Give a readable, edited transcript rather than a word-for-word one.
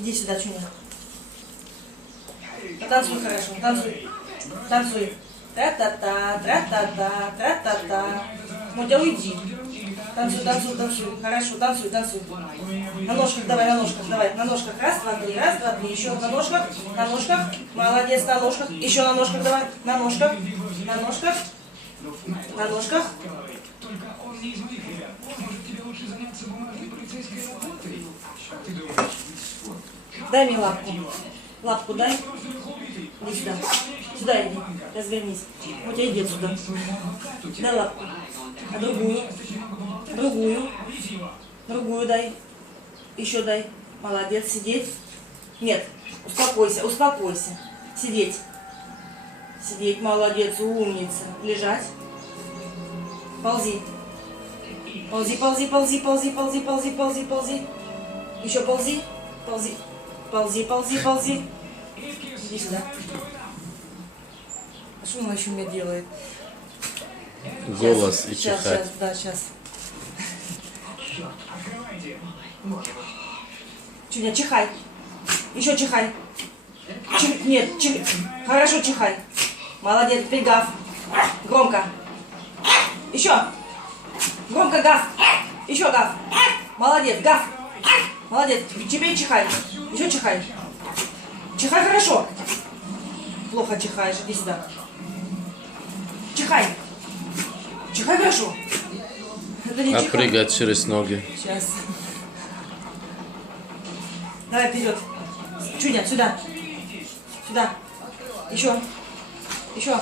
Иди сюда, Чуня. Танцуй хорошо, танцуй. Танцуй. Тра-та-та, тра-та-та, тра-та-та. Мотя, уйди. Танцуй, танцуй, танцуй. Хорошо, танцуй, танцуй. На ножках, давай, на ножках, давай. На ножках. Раз, два, три, раз, два, три. Еще на ножках, на ножках. Молодец, на ножках. Еще на ножках, давай. На ножках, на ножках. На ножках. Дай мне лапку. Лапку дай. Иди сюда. Сюда иди. Развернись. Вот я иди сюда. Дай лапку. А другую. Другую. Другую дай. Еще дай. Молодец. Сидеть. Нет. Успокойся. Успокойся. Сидеть. Сидеть. Молодец. Умница. Лежать. Ползи. Ползи, ползи, ползи, ползи, ползи, ползи, ползи, ползи. Еще ползи. Ползи. Ползи, ползи, ползи. Иди сюда. А что она еще мне делает? Голос и сейчас, чихать. Сейчас, да, сейчас. Чуня, чихай. Еще чихай. Нет, хорошо чихай. Молодец, теперь гав. Громко. Еще. Громко гав. Еще гав. Молодец, гав. Молодец, теперь чихай. Еще чихай. Чихай хорошо. Плохо чихаешь, иди сюда. Чихай. Чихай хорошо. Это не А чихай. прыгать через ноги. Сейчас. Давай вперед. Чуня, сюда. Сюда. Еще. Еще.